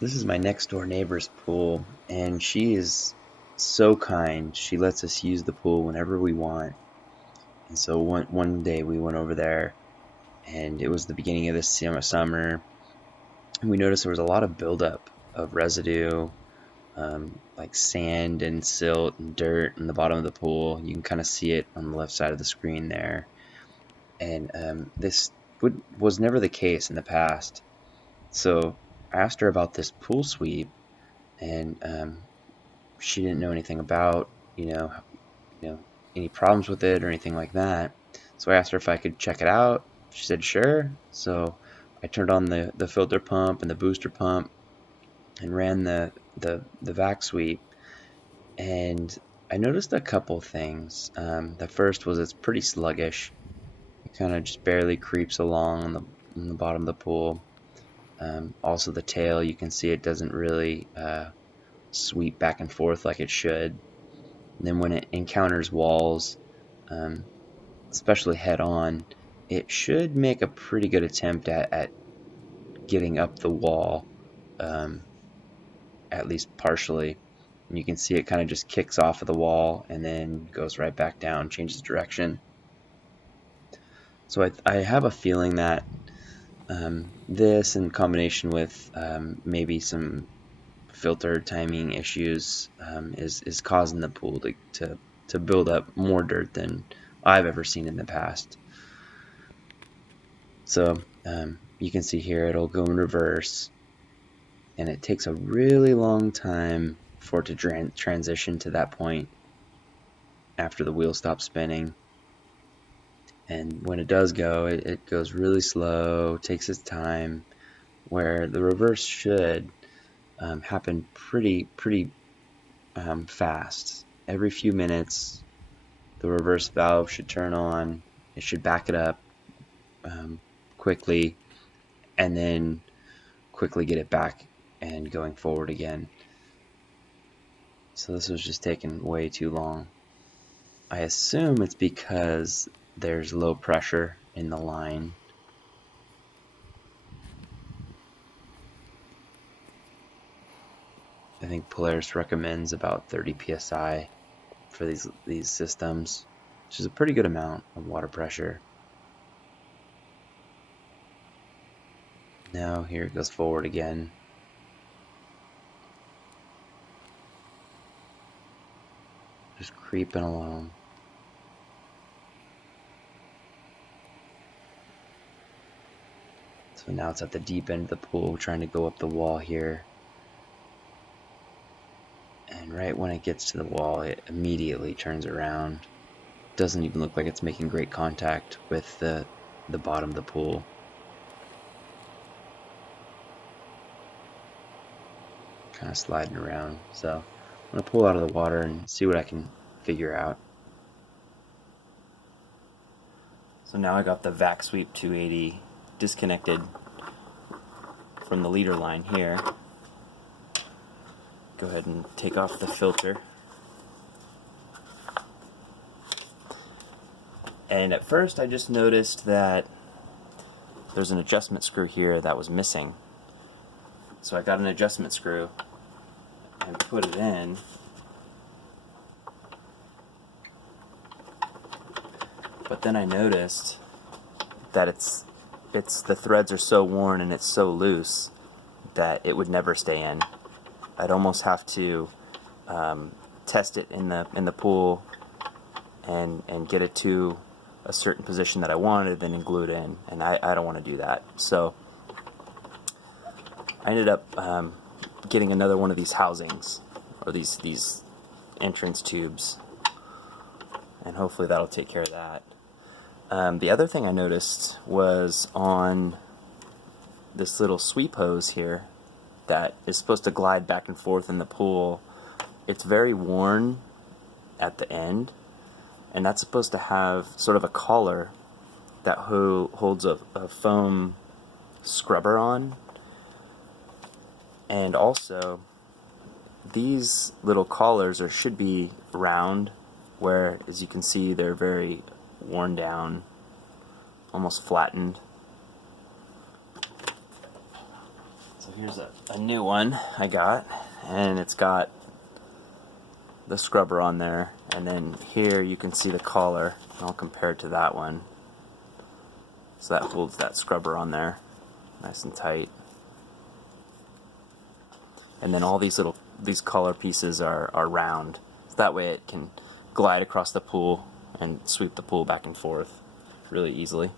This is my next door neighbor's pool, and she is so kind. She lets us use the pool whenever we want. And so one day we went over there, and it was the beginning of this summer, and we noticed there was a lot of buildup of residue, like sand and silt and dirt in the bottom of the pool. You can kind of see it on the left side of the screen there. And this was never the case in the past. So I asked her about this pool sweep, and she didn't know anything about, any problems with it or anything like that. So I asked her if I could check it out. She said sure. So I turned on the filter pump and the booster pump and ran the vac sweep, and I noticed a couple things. The first was it's pretty sluggish. It kind of just barely creeps along on the bottom of the pool. Also, the tail, you can see it doesn't really sweep back and forth like it should. And then when it encounters walls, um, especially head on, it should make a pretty good attempt at getting up the wall, um, at least partially. And you can see it kind of just kicks off of the wall and then goes right back down, changes direction. So I have a feeling that this, in combination with maybe some filter timing issues, is causing the pool to build up more dirt than I've ever seen in the past. So you can see here it'll go in reverse, and it takes a really long time for it to transition to that point after the wheel stops spinning. And when it does go, it goes really slow, takes its time, where the reverse should happen pretty fast. Every few minutes, the reverse valve should turn on. It should back it up quickly, and then quickly get it back and going forward again. So this was just taking way too long. I assume it's because there's low pressure in the line. I think Polaris recommends about 30 psi for these systems, which is a pretty good amount of water pressure. Now here it goes forward again. Just creeping along. So now it's at the deep end of the pool, trying to go up the wall here. And right when it gets to the wall, it immediately turns around. Doesn't even look like it's making great contact with the bottom of the pool. Kind of sliding around. So I'm going to pull out of the water and see what I can figure out. So now I got the vac sweep 280 disconnected from the leader line here. Go ahead and take off the filter. And at first I just noticed that there's an adjustment screw here that was missing. So I got an adjustment screw and put it in. But then I noticed that the threads are so worn and it's so loose that it would never stay in. I'd almost have to test it in the pool and get it to a certain position that I wanted, then glue it in, and I don't want to do that. So I ended up getting another one of these housings, or these entrance tubes, and hopefully that'll take care of that. The other thing I noticed was on this little sweep hose here that is supposed to glide back and forth in the pool. It's very worn at the end, and that's supposed to have sort of a collar that holds a foam scrubber on. And also, these little collars should be round, where, as you can see, they're very worn down, almost flattened. So So here's a new one I got, and it's got the scrubber on there, and then here you can see the collar. I'll compare it to that one. So that holds that scrubber on there nice and tight. And then all these collar pieces are round. So that way it can glide across the pool and sweep the pool back and forth really easily.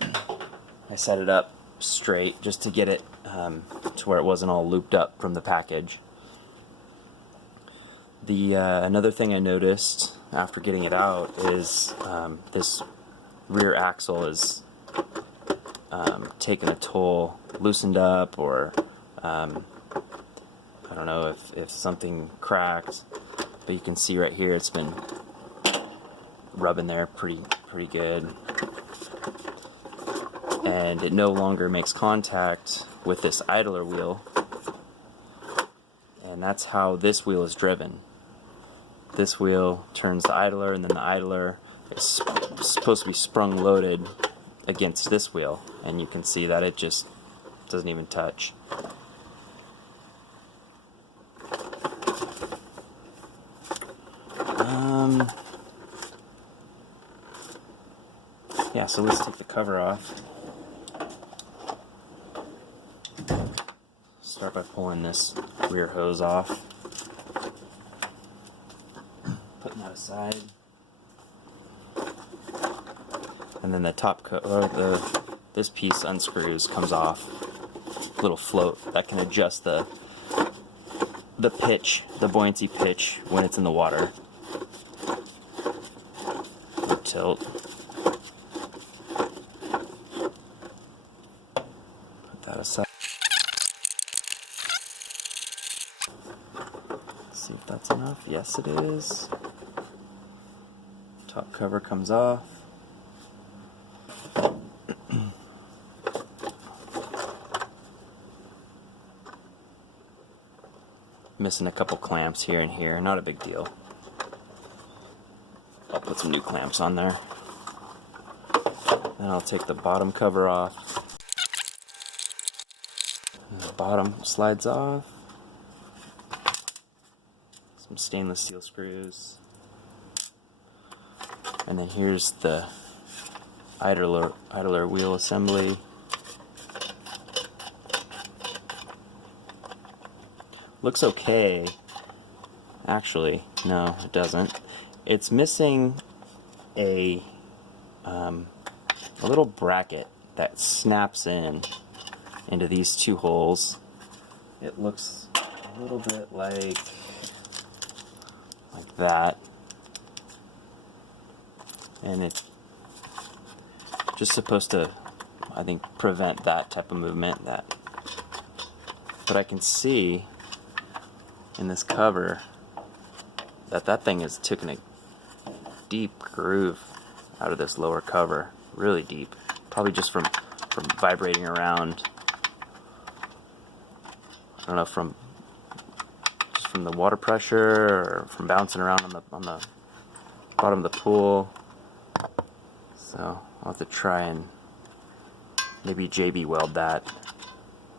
I set it up straight just to get it to where it wasn't all looped up from the package. Another thing I noticed after getting it out is this rear axle is taking a toll, loosened up, or I don't know if something cracked, but you can see right here it's been rubbing there pretty good, and it no longer makes contact with this idler wheel, and that's how this wheel is driven. This wheel turns the idler, and then the idler is supposed to be sprung loaded against this wheel, and you can see that it just doesn't even touch. Yeah, so let's take the cover off. Start by pulling this rear hose off. Putting that aside. And then the top this piece unscrews, comes off. Little float that can adjust the pitch, the buoyancy pitch when it's in the water. Or tilt. Put that aside. See if that's enough. Yes, it is. Top cover comes off. Missing a couple clamps here and here, not a big deal. I'll put some new clamps on there. Then I'll take the bottom cover off. And the bottom slides off. Some stainless steel screws. And then here's the idler wheel assembly. Looks okay. Actually, no, it doesn't. It's missing a little bracket that snaps into these two holes. It looks a little bit like that, and it's just supposed to, I think, prevent that type of movement. But I can see in this cover that thing is taking a deep groove out of this lower cover, really deep, probably just from vibrating around. I don't know, from the water pressure or from bouncing around on the bottom of the pool. So I'll have to try and maybe JB weld that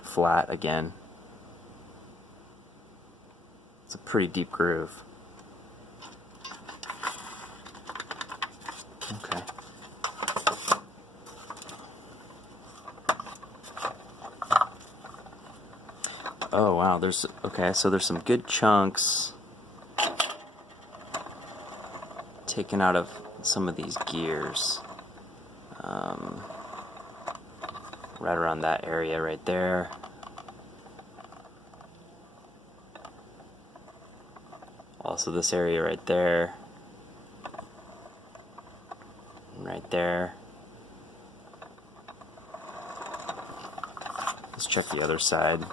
flat again. It's a pretty deep groove. Okay. Oh wow, so there's some good chunks taken out of some of these gears. Right around that area right there. Also this area right there. And right there. Let's check the other side.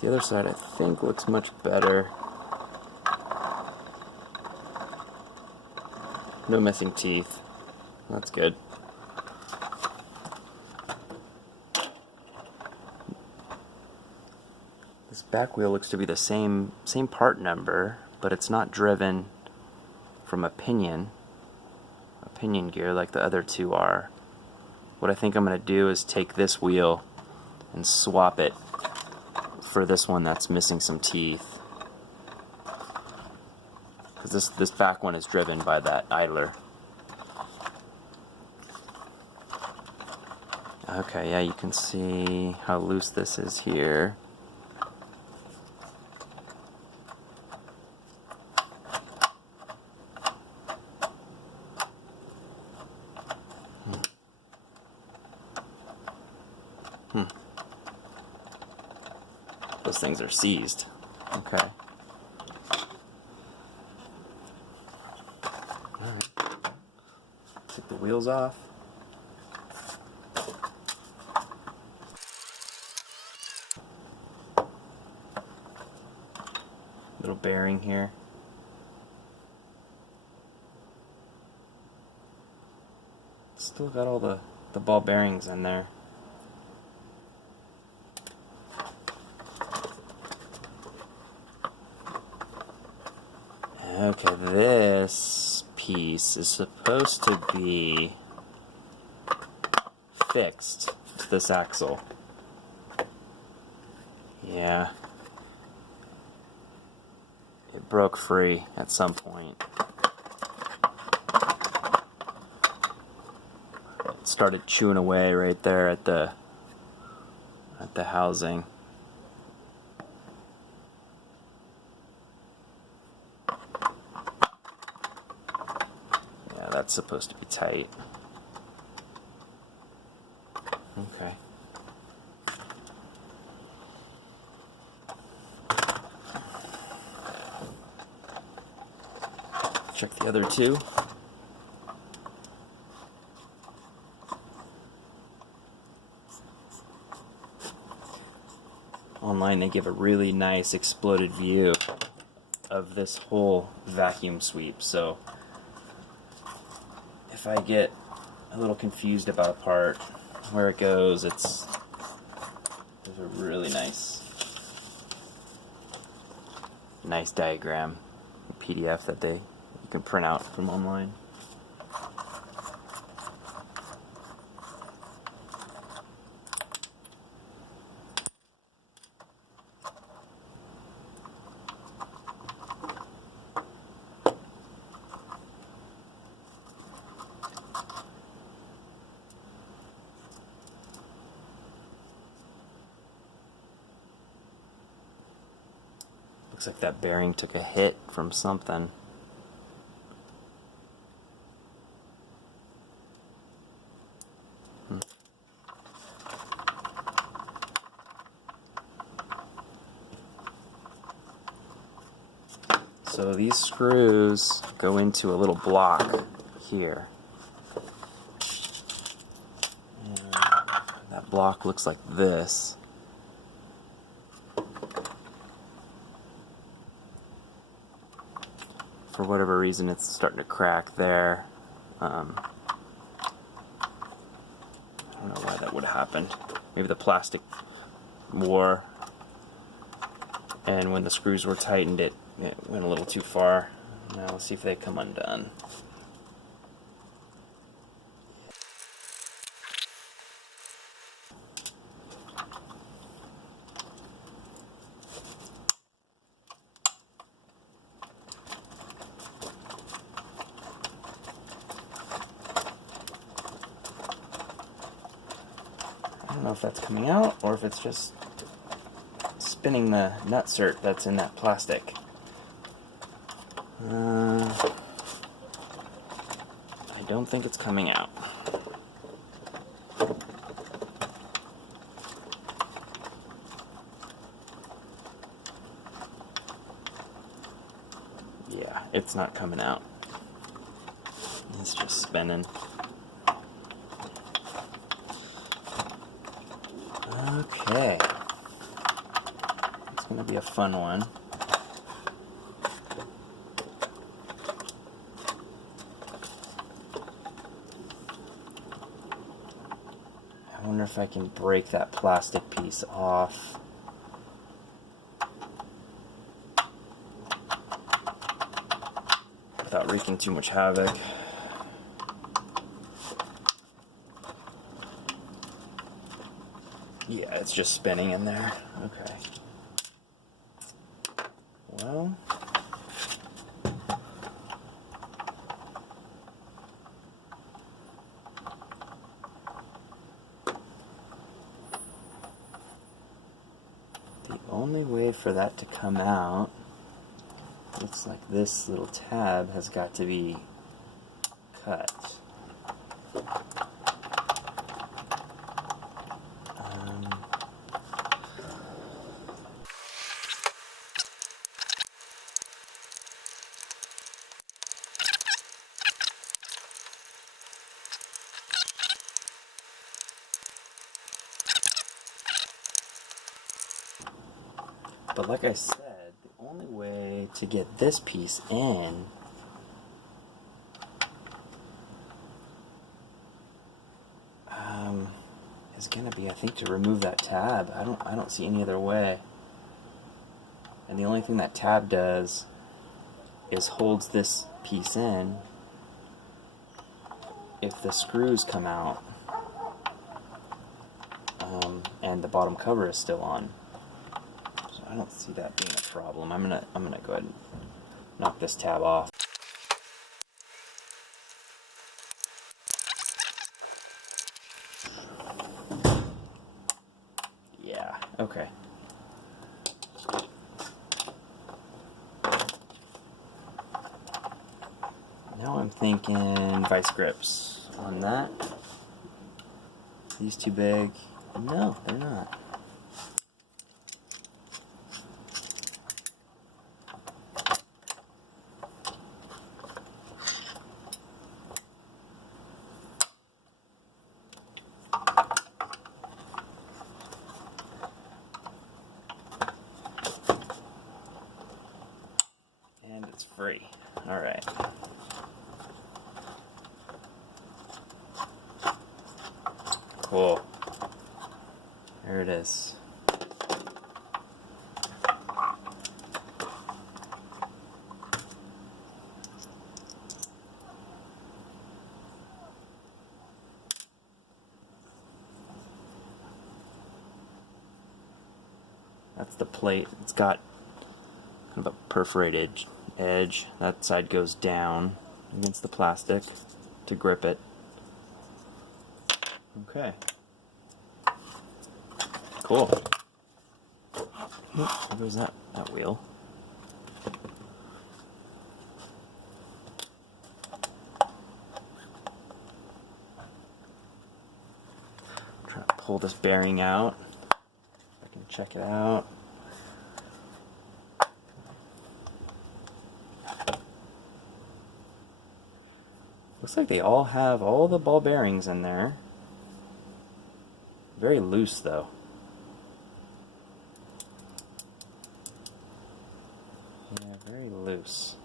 The other side, I think, looks much better. No missing teeth. That's good. This back wheel looks to be the same part number, but it's not driven from a pinion gear like the other two are. What I think I'm going to do is take this wheel and swap it for this one that's missing some teeth. Because this back one is driven by that idler. Okay, yeah, you can see how loose this is here. Those things are seized. Okay. Alright. Take the wheels off. Little bearing here. Still got all the ball bearings in there. Okay, this piece is supposed to be fixed to this axle. Yeah. It broke free at some point. It started chewing away right there at the housing. Yeah, that's supposed to be tight. Okay. Check the other two. Online they give a really nice exploded view of this whole vacuum sweep, so if I get a little confused about a part, where it goes, there's a really nice diagram, PDF that you can print out from online. Looks like that bearing took a hit from something. So these screws go into a little block here. And that block looks like this. For whatever reason, it's starting to crack there. I don't know why that would happen. Maybe the plastic wore, and when the screws were tightened, it went a little too far. Now let's see if they come undone. I don't know if that's coming out or if it's just spinning the nutsert that's in that plastic. I don't think it's coming out. Yeah, it's not coming out. It's just spinning. Okay. It's going to be a fun one. I wonder if I can break that plastic piece off. without wreaking too much havoc. Yeah, it's just spinning in there. Okay. Well, the only way for that to come out looks like this little tab has got to be cut. But like I said, the only way to get this piece in is gonna be, I think, to remove that tab. I don't see any other way. And the only thing that tab does is holds this piece in if the screws come out and the bottom cover is still on. So I don't see that being a problem. I'm gonna go ahead and knock this tab off. Yeah, okay. Now I'm thinking vice grips on that. These too big? No, they're not. And it's free. All right. Cool. There it is. That's the plate. It's got kind of a perforated edge. That side goes down against the plastic to grip it. Okay. Cool. There goes that wheel. Trying to pull this bearing out. I can check it out. Looks like they all have all the ball bearings in there. Very loose though. Yeah, very loose.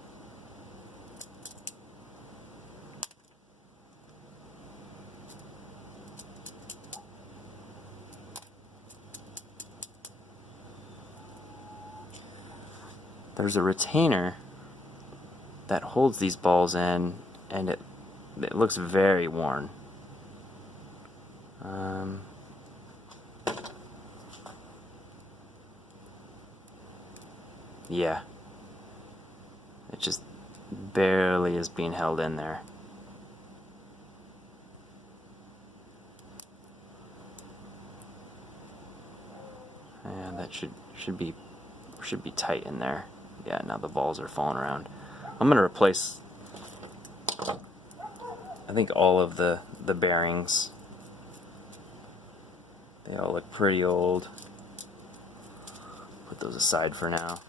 There's a retainer that holds these balls in, and it looks very worn. Yeah, it just barely is being held in there. And that should be tight in there. Yeah, now the balls are falling around. I'm gonna replace, I think, all of the bearings. They all look pretty old. Put those aside for now.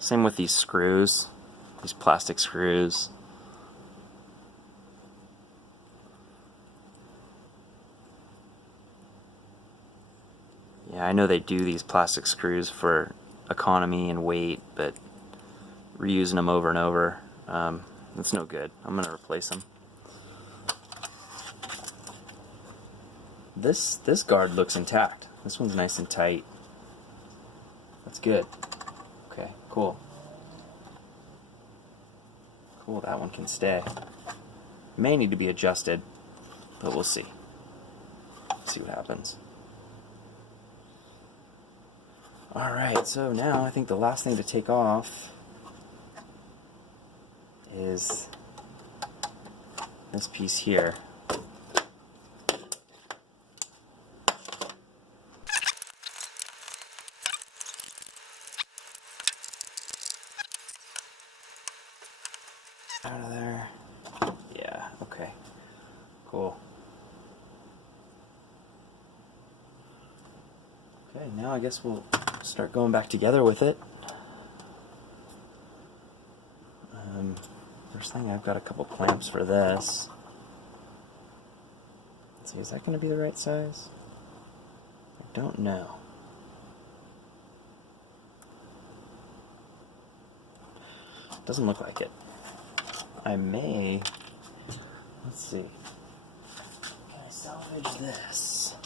Same with these screws, these plastic screws. Yeah, I know they do these plastic screws for economy and weight, but reusing them over and over, that's no good. I'm gonna replace them. This guard looks intact. This one's nice and tight. That's good. Okay, cool. cool, that one can stay. May need to be adjusted, but we'll see. See what happens. Alright, so now I think the last thing to take off is this piece here. Out of there. Yeah, okay. Cool. Okay, now I guess we'll start going back together with it. First thing, I've got a couple clamps for this. Let's see, is that going to be the right size? I don't know. Doesn't look like it. I may... Let's see. Can I salvage this?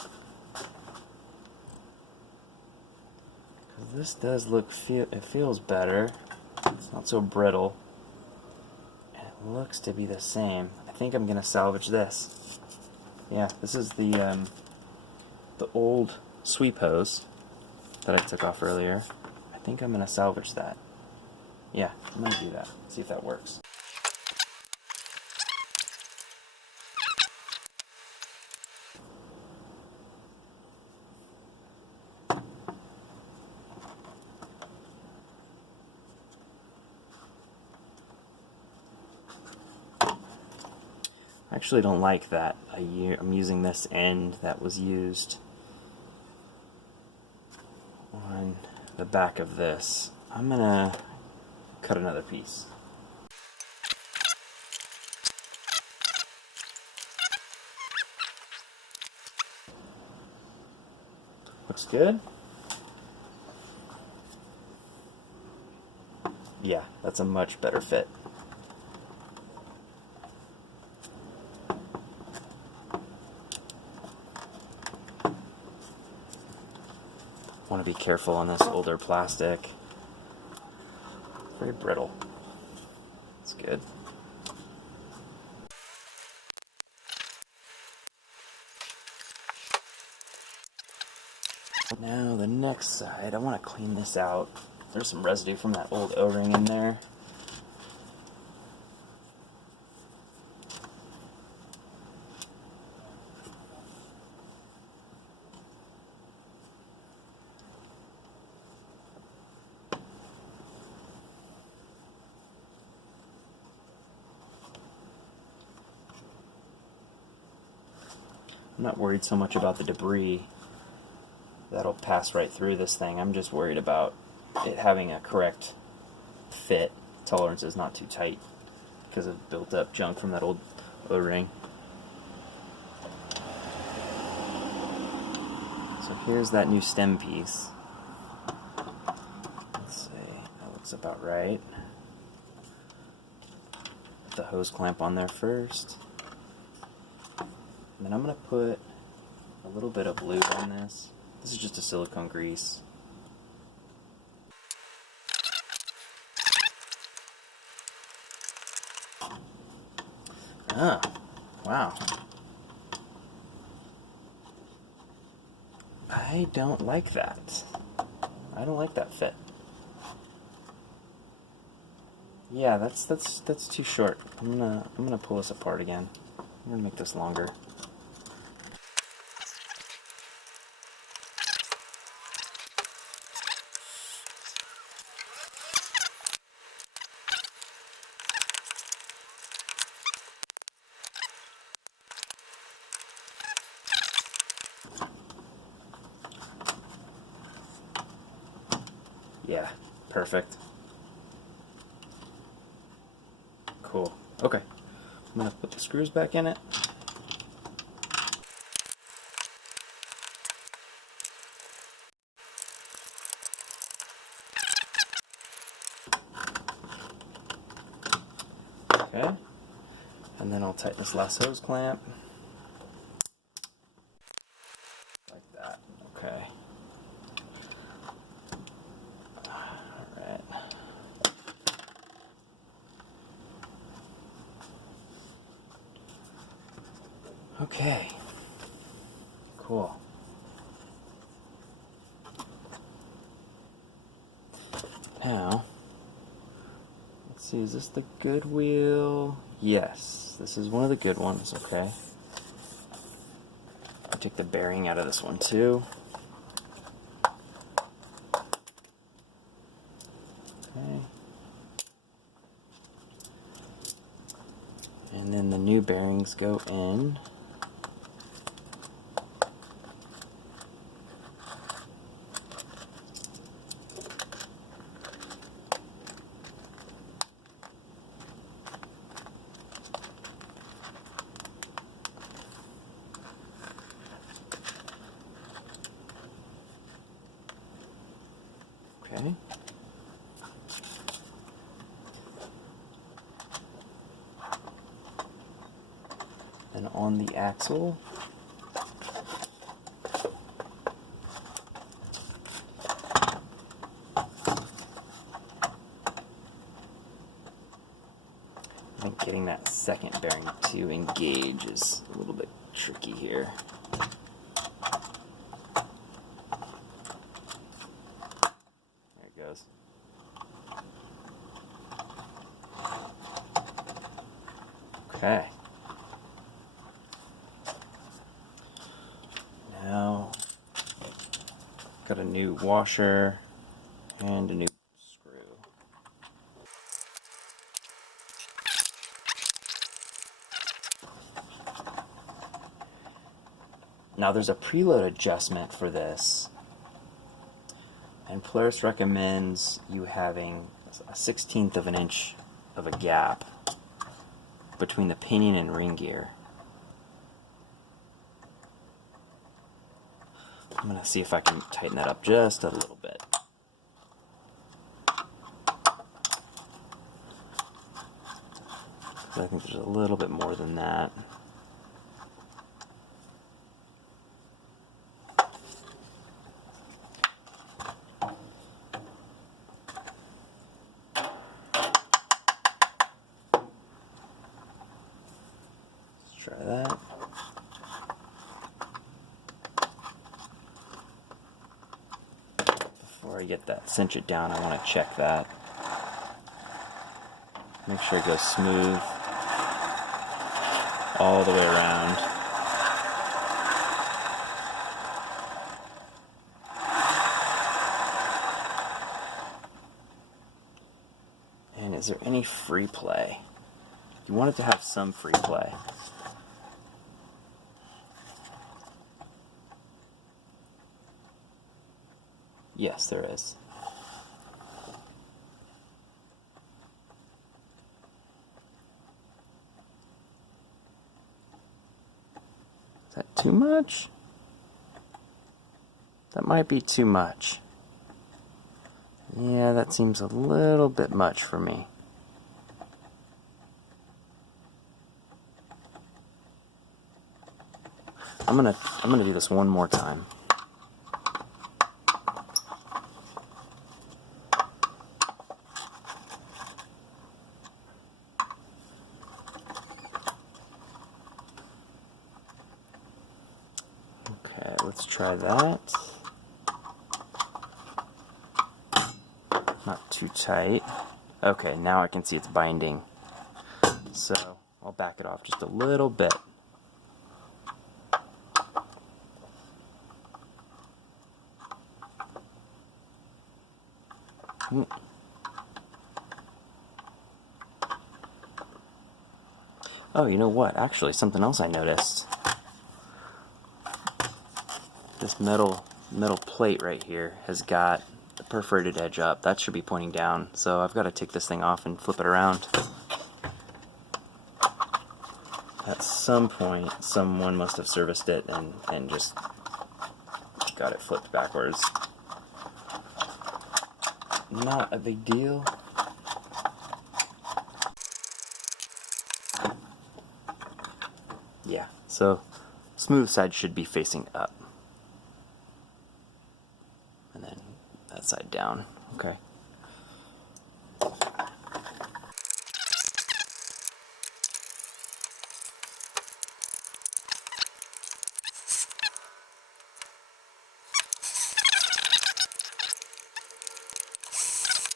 Because this does look... it feels better. It's not so brittle. And it looks to be the same. I think I'm going to salvage this. Yeah, this is the old sweep hose that I took off earlier. I think I'm going to salvage that. Yeah, I'm going to do that. See if that works. I actually don't like that. I'm using this end that was used on the back of this. I'm gonna cut another piece. Looks good. Yeah, that's a much better fit. Want to be careful on this older plastic. Very brittle. It's good. Now the next side, I want to clean this out. There's some residue from that old O-ring in there. I'm not worried so much about the debris that'll pass right through this thing. I'm just worried about it having a correct fit. Tolerance is not too tight because of built up junk from that old O-ring. So here's that new stem piece. Let's see, that looks about right. Put the hose clamp on there first. And then I'm going to put a little bit of lube on this. This is just a silicone grease. Ah, wow. I don't like that. I don't like that fit. Yeah, that's too short. I'm gonna pull this apart again. I'm gonna make this longer. Yeah, perfect. Cool. Okay. I'm gonna put the screws back in it. Okay. And then I'll tighten this last hose clamp. Like that. Okay. Alright. Okay. Cool. Now, let's see, is this the good wheel? Yes, this is one of the good ones, okay. I'll take the bearing out of this one too. Okay. And then the new bearings go in. Okay. And on the axle, I think getting that second bearing to engage is a little bit tricky here. There it goes. Okay. Now, got a new washer and a new screw. Now there's a preload adjustment for this, and Polaris recommends you having a 1/16 of an inch of a gap between the pinion and ring gear. I'm going to see if I can tighten that up just a little bit. I think there's a little bit more than that. Let's try that. Before I get that, cinch it down, I want to check that. Make sure it goes smooth all the way around. And is there any free play? You want it to have some free play. Yes, there is. Is that too much? That might be too much. Yeah, that seems a little bit much for me. I'm gonna do this one more time. Okay, let's try that. Not too tight. Okay, now I can see it's binding. So I'll back it off just a little bit. Oh, you know what? Actually, something else I noticed. This metal plate right here has got the perforated edge up. That should be pointing down. So I've got to take this thing off and flip it around. At some point, someone must have serviced it and just got it flipped backwards. Not a big deal. Yeah, so smooth side should be facing up. And then that side down. Okay.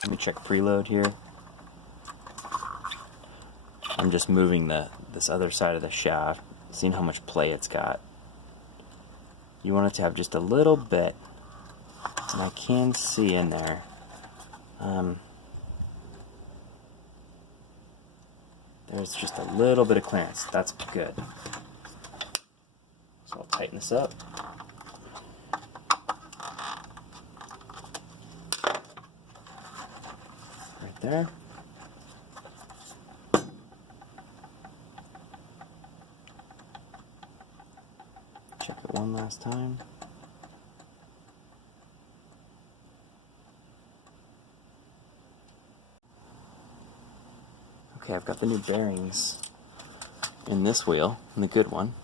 Let me check preload here. I'm just moving this other side of the shaft, seeing how much play it's got. You want it to have just a little bit, and I can see in there. There's just a little bit of clearance. That's good. So I'll tighten this up. Right there. Check it one last time. Okay, I've got the new bearings in this wheel, in the good one.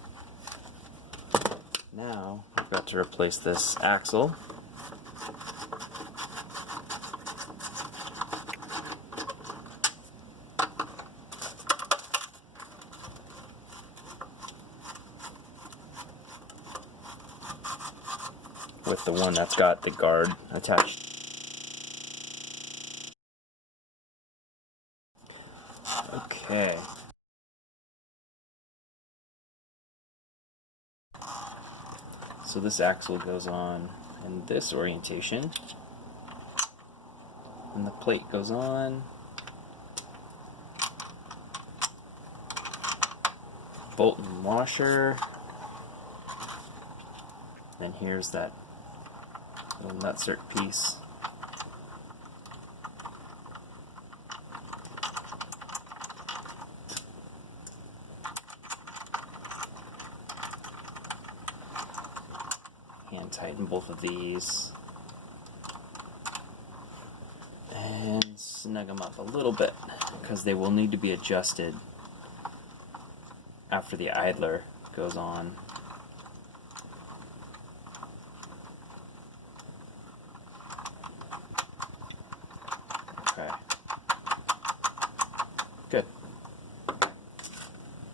Now, I've got to replace this axle. With the one that's got the guard attached. Okay. So this axle goes on in this orientation, and the plate goes on. Bolt and washer. Then here's that little nutsert piece. Hand tighten both of these and snug them up a little bit because they will need to be adjusted after the idler goes on. Okay. Good.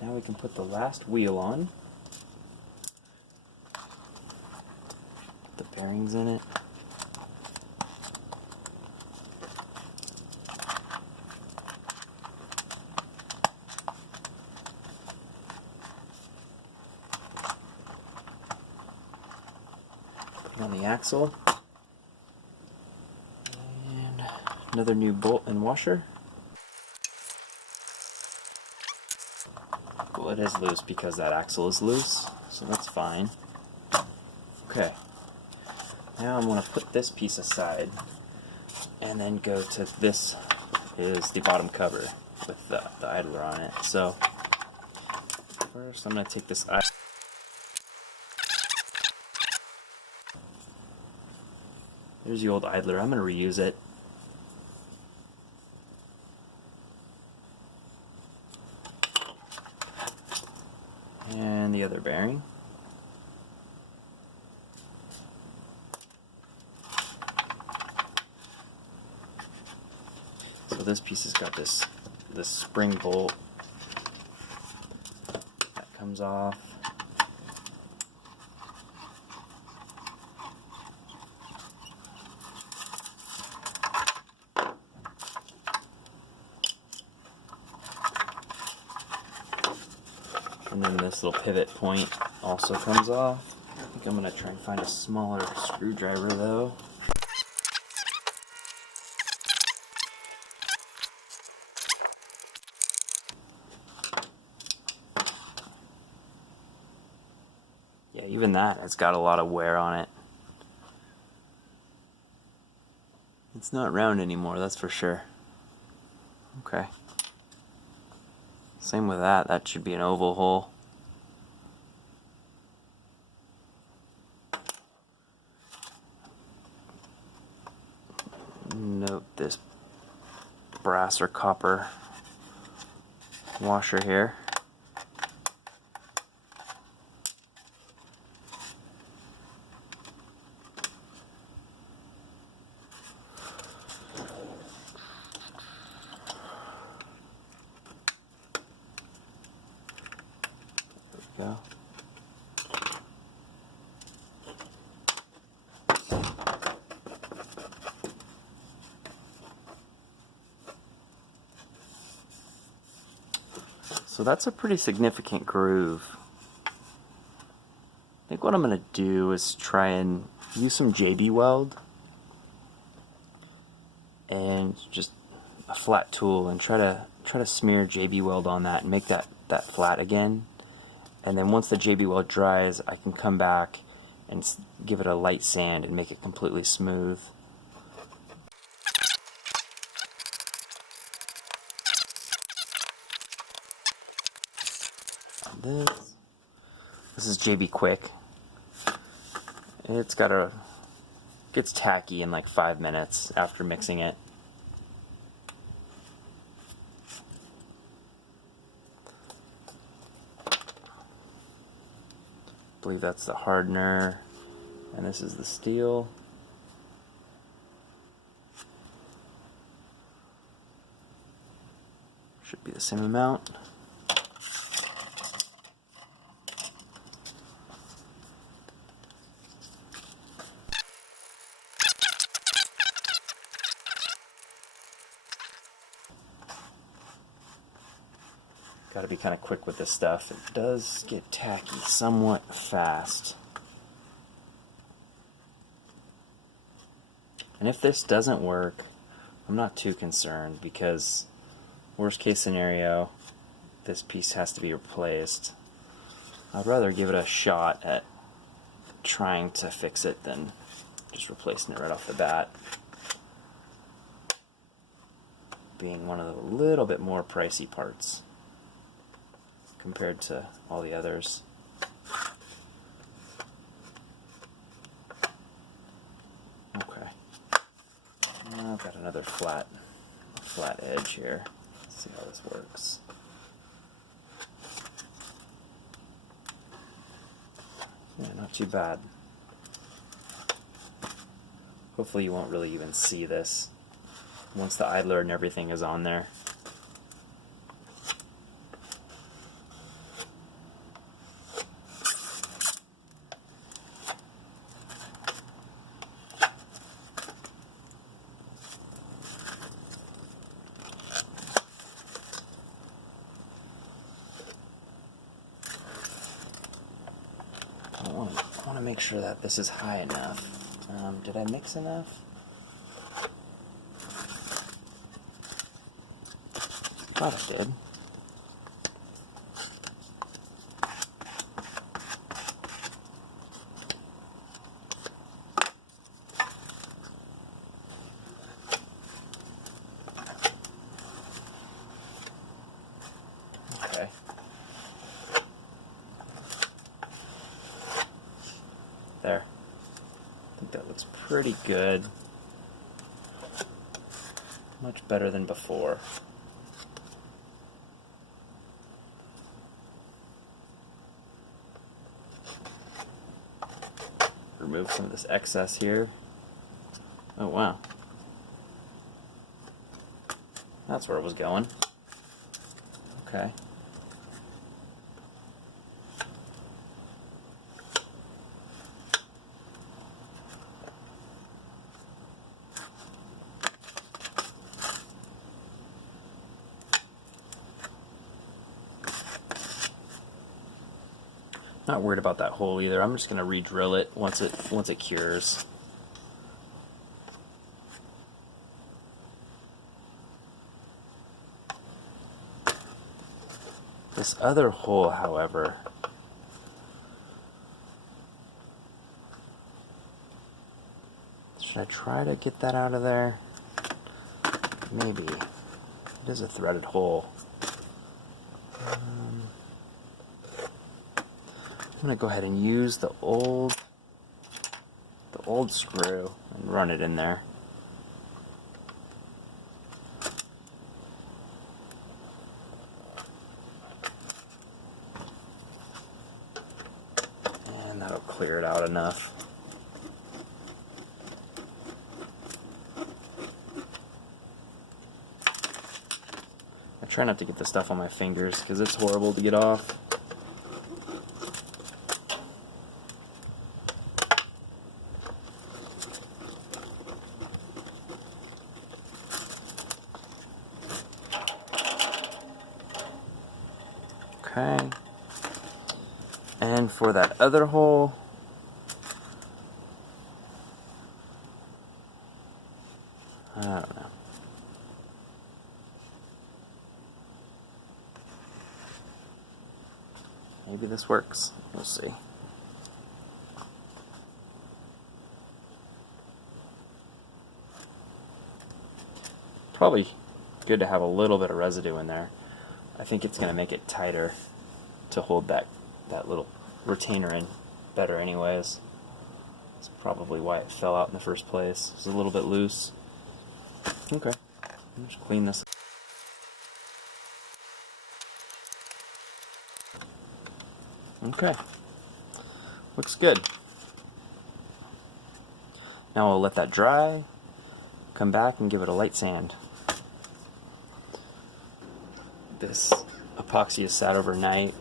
Now we can put the last wheel on. The bearings in it. Put on the axle. And another new bolt and washer. Well, it is loose because that axle is loose, so that's fine. Okay. Now I'm going to put this piece aside and then go to this is the bottom cover with the idler on it. So first I'm going to take this idler. There's the old idler. I'm going to reuse it. And the other bearing. So this piece has got this spring bolt that comes off. And then this little pivot point also comes off. I think I'm going to try and find a smaller screwdriver though. Yeah, even that has got a lot of wear on it. It's not round anymore, that's for sure. Okay. Same with that, that should be an oval hole. Note this brass or copper washer here. Go. So that's a pretty significant groove. I think what I'm going to do is try and use some JB Weld and just a flat tool and try to smear JB Weld on that and make that flat again. And then once the JB Weld dries, I can come back and give it a light sand and make it completely smooth. This is JB Quick. Gets tacky in like 5 minutes after mixing it. I believe that's the hardener, and this is the steel. Should be the same amount. Got to be kind of quick with this stuff. It does get tacky somewhat fast. And if this doesn't work, I'm not too concerned, because worst case scenario, this piece has to be replaced. I'd rather give it a shot at trying to fix it than just replacing it right off the bat, being one of the little bit more pricey parts compared to all the others. Okay. Now I've got another flat edge here. Let's see how this works. Yeah, not too bad. Hopefully you won't really even see this once the idler and everything is on there. I want to make sure that this is high enough. Did I mix enough? Thought I did. Okay. There. I think that looks pretty good. Much better than before. Remove some of this excess here. Oh wow. That's where it was going. Okay. Not worried about that hole either. I'm just going to re-drill it once it cures. This other hole, however, should I try to get that out of there? Maybe. It is a threaded hole. I'm going to go ahead and use the old screw and run it in there. And that'll clear it out enough. I try not to get the stuff on my fingers because it's horrible to get off. And for that other hole, I don't know. Maybe this works. We'll see. Probably good to have a little bit of residue in there. I think it's going to make it tighter to hold that little retainer in better anyways. That's probably why it fell out in the first place. It's a little bit loose. Okay, just clean this. Okay, looks good. Now I'll let that dry, come back and give it a light sand. This epoxy is sat overnight.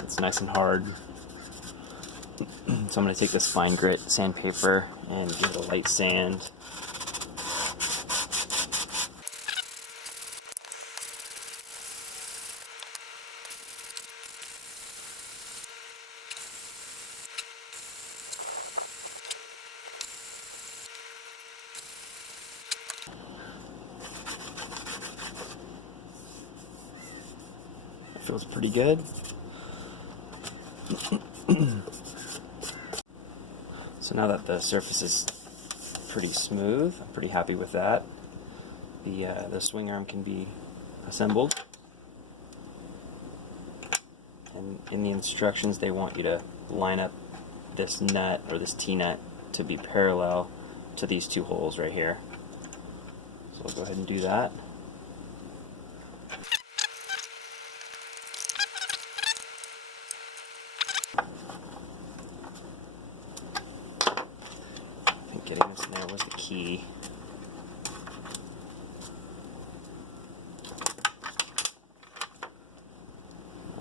It's nice and hard. So I'm going to take this fine grit sandpaper and give it a light sand. It feels pretty good. So now that the surface is pretty smooth, I'm pretty happy with that. The swing arm can be assembled. And in the instructions they want you to line up this nut, or this T-nut, to be parallel to these two holes right here. So I'll go ahead and do that. I think getting this in there was the key.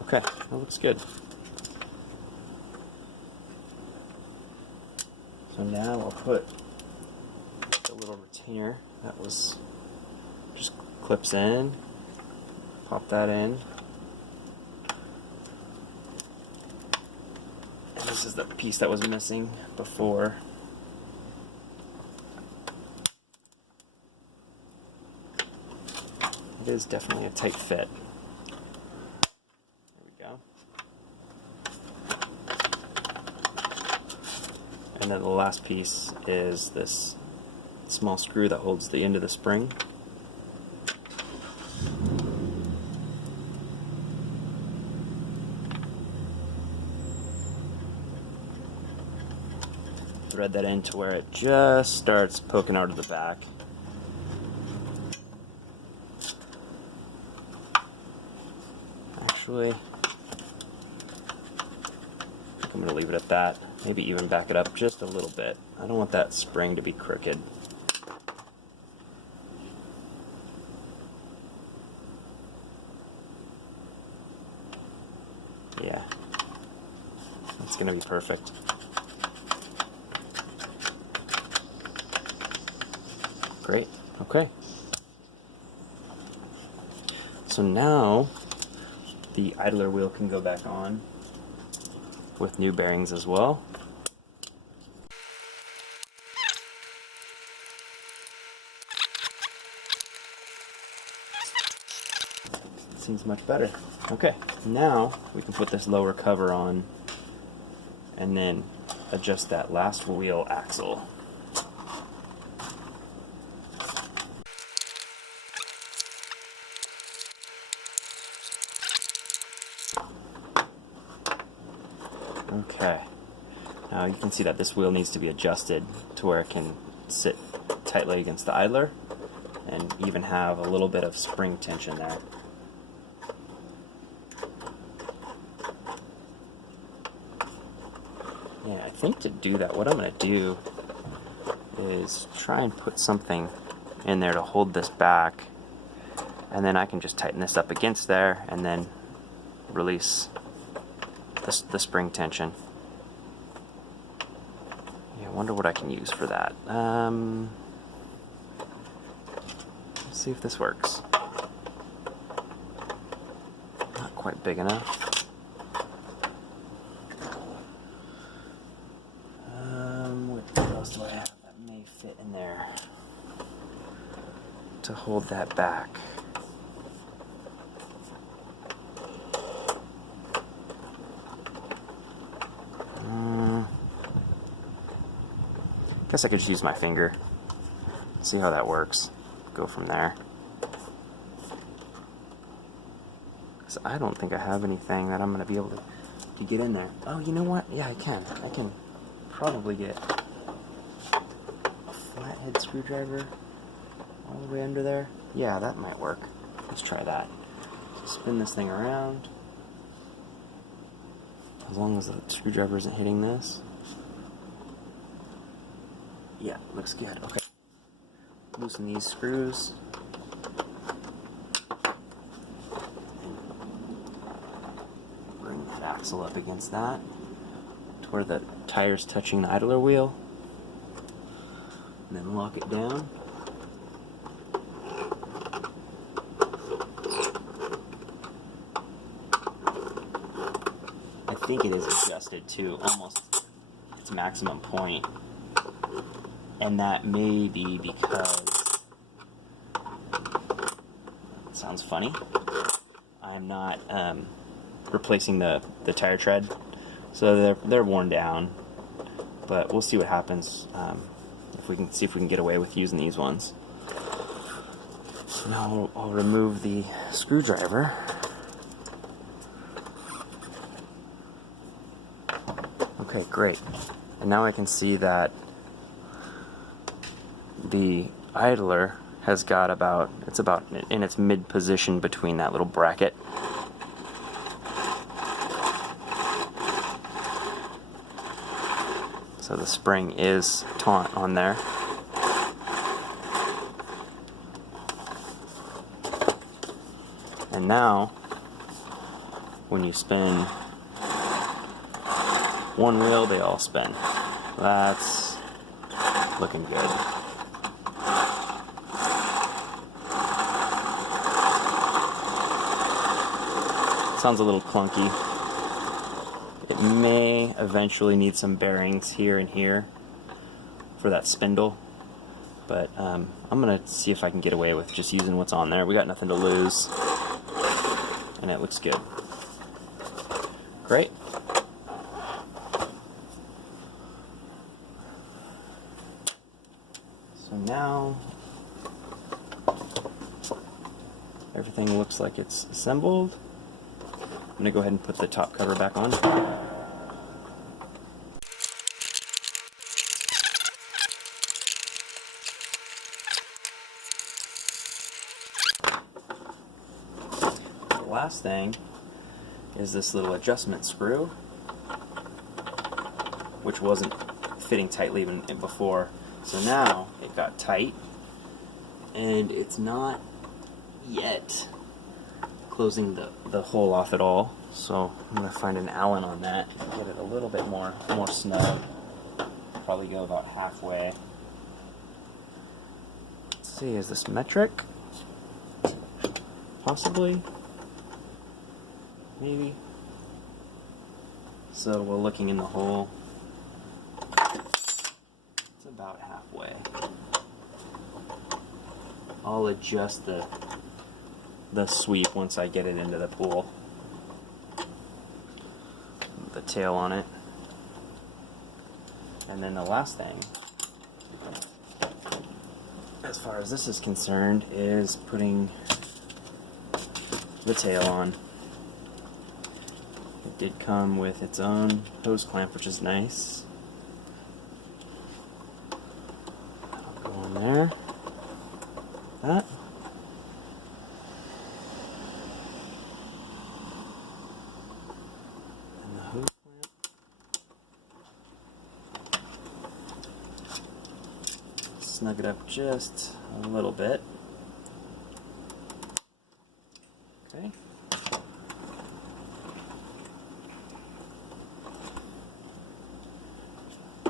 Okay, that looks good. So now I'll put the little retainer that was just clips in, pop that in. And this is the piece that was missing before. It is definitely a tight fit. And then the last piece is this small screw that holds the end of the spring. Thread that in to where it just starts poking out of the back. Actually, I think I'm going to leave it at that. Maybe even back it up just a little bit. I don't want that spring to be crooked. Yeah, that's going to be perfect. Great, okay. So now the idler wheel can go back on with new bearings as well. Seems much better. Okay, now we can put this lower cover on and then adjust that last wheel axle. Okay, now you can see that this wheel needs to be adjusted to where it can sit tightly against the idler and even have a little bit of spring tension there. Yeah, I think to do that, what I'm going to do is try and put something in there to hold this back, and then I can just tighten this up against there and then release the spring tension. Yeah, I wonder what I can use for that. Let's see if this works. Not quite big enough. else do I have that may fit in there to hold that back? Guess I could just use my finger. See how that works. Go from there. Because I don't think I have anything that I'm going to be able to get in there. Oh, you know what? Yeah, I can. I can probably get a flathead screwdriver all the way under there. Yeah, that might work. Let's try that. Spin this thing around. As long as the screwdriver isn't hitting this. Yeah, looks good. Okay. Loosen these screws. And bring that axle up against that to where the tire's touching the idler wheel. And then lock it down. I think it is adjusted to almost its maximum point. And that may be because, it sounds funny, I'm not replacing the tire tread, so they're worn down. But we'll see what happens if we can get away with using these ones. So now I'll remove the screwdriver. Okay, great. And now I can see that the idler has got it's about in its mid position between that little bracket. So the spring is taut on there. And now, when you spin one wheel, they all spin. That's looking good. Sounds a little clunky. It may eventually need some bearings here and here for that spindle, but I'm gonna see if I can get away with just using what's on there. We got nothing to lose, and it looks good. Great. So now everything looks like it's assembled. I'm going to go ahead and put the top cover back on. The last thing is this little adjustment screw, which wasn't fitting tightly even before. So now it got tight, and it's not yet closing the hole off at all. So I'm going to find an Allen on that and get it a little bit more snug. Probably go about halfway. Let's see, is this metric? Possibly. Maybe. So we're looking in the hole. It's about halfway. I'll adjust the sweep once I get it into the pool. The tail on it. And then the last thing, as far as this is concerned, is putting the tail on. It did come with its own hose clamp, which is nice. I'll go on there. That. And the hose clamp. Snug it up just a little bit. Okay.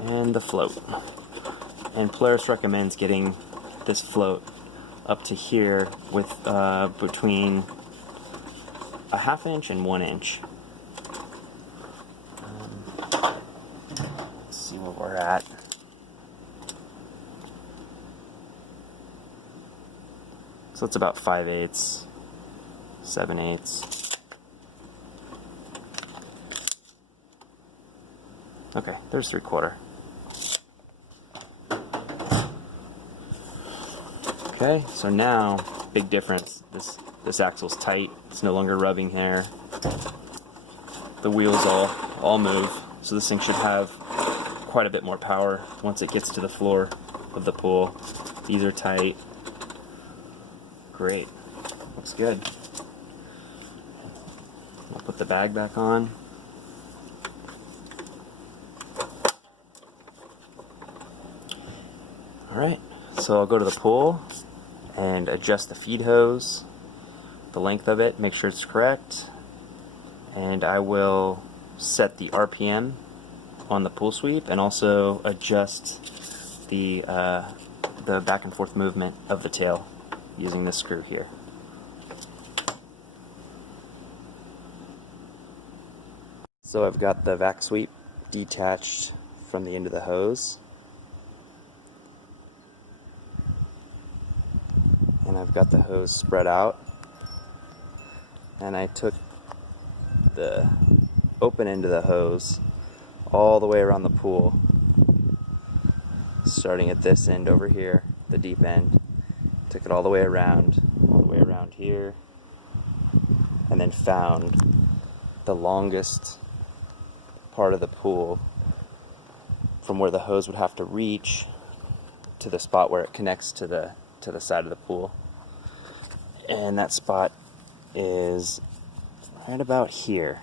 And the float. And Polaris recommends getting this float up to here with between a 1/2 inch and 1 inch. Let's see where we're at. So it's about 5/8, 7/8. Okay, there's 3/4. Okay, so now, big difference. This axle's tight. It's no longer rubbing here. The wheels all move. So this thing should have quite a bit more power once it gets to the floor of the pool. These are tight. Great. Looks good. I'll put the bag back on. Alright, so I'll go to the pool and adjust the feed hose, the length of it, make sure it's correct, and I will set the RPM on the pool sweep and also adjust the back and forth movement of the tail using this screw here. So I've got the vac sweep detached from the end of the hose, and I've got the hose spread out, and I took the open end of the hose all the way around the pool, starting at this end over here, the deep end, took it all the way around here, and then found the longest part of the pool from where the hose would have to reach to the spot where it connects to the side of the pool. And that spot is right about here.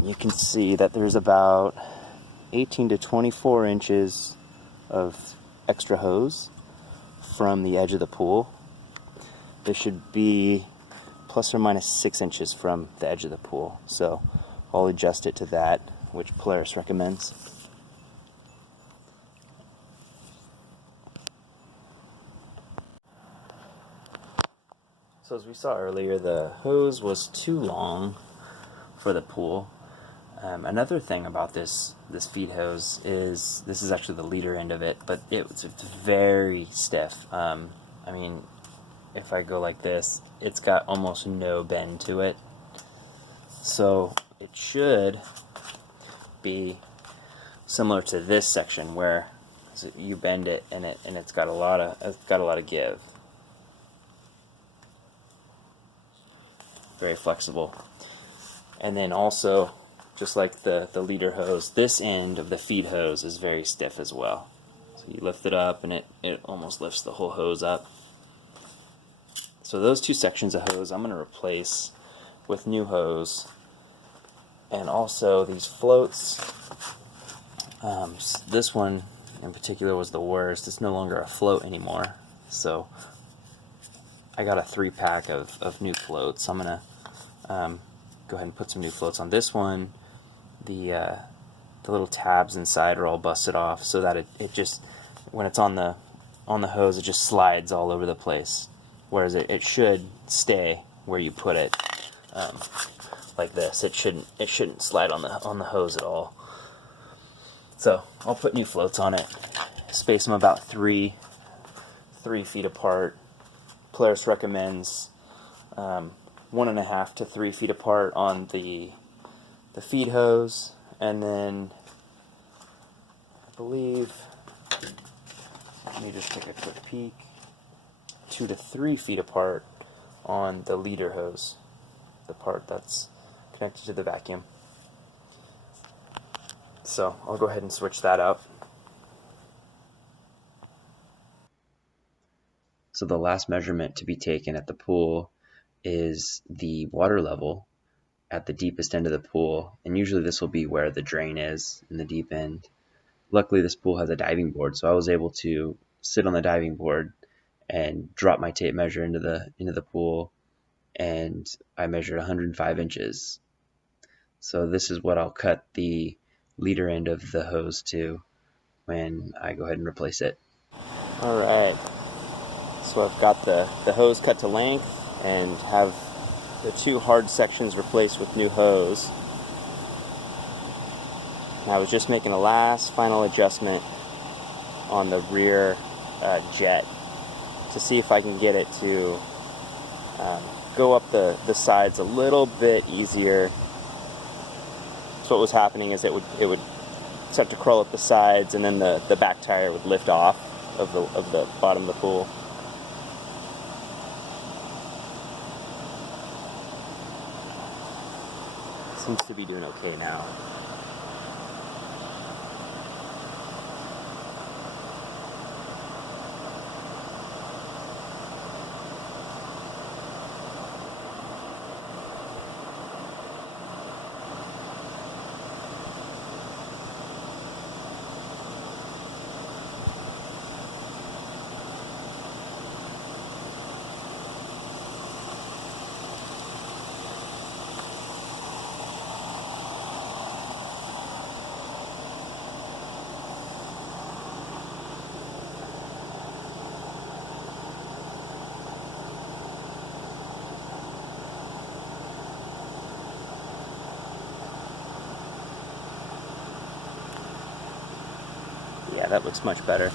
You can see that there's about 18 to 24 inches of extra hose from the edge of the pool. They should be plus or minus 6 inches from the edge of the pool. So I'll adjust it to that, which Polaris recommends. So as we saw earlier, the hose was too long for the pool. Another thing about this feed hose is, this is actually the leader end of it, but it's very stiff. I mean, if I go like this, it's got almost no bend to it. So it should be similar to this section where you bend it and it's got a lot of give. Very flexible. And then also, just like the leader hose, this end of the feed hose is very stiff as well. So you lift it up and it almost lifts the whole hose up. So those two sections of hose I'm going to replace with new hose. And also these floats, this one in particular was the worst. It's no longer a float anymore. So I got a 3-pack of new floats. I'm going to go ahead and put some new floats on this one. The little tabs inside are all busted off, so that it just, when it's on the hose, it just slides all over the place. Whereas it should stay where you put it, like this. It shouldn't slide on the hose at all. So I'll put new floats on it. Space them about 3 feet apart. Polaris recommends 1.5 to 3 feet apart on the feed hose, and then I believe, let me just take a quick peek, 2 to 3 feet apart on the leader hose, the part that's connected to the vacuum. So I'll go ahead and switch that out. So the last measurement to be taken at the pool is the water level at the deepest end of the pool, and usually this will be where the drain is in the deep end. Luckily this pool has a diving board, so I was able to sit on the diving board and drop my tape measure into the pool, and I measured 105 inches. So this is what I'll cut the leader end of the hose to when I go ahead and replace it. Alright, so I've got the hose cut to length and have the 2 hard sections replaced with new hose. And I was just making a last final adjustment on the rear jet to see if I can get it to go up the sides a little bit easier. So what was happening is it would start to curl up the sides, and then the back tire would lift off of the bottom of the pool. Seems to be doing okay now. Yeah, that looks much better.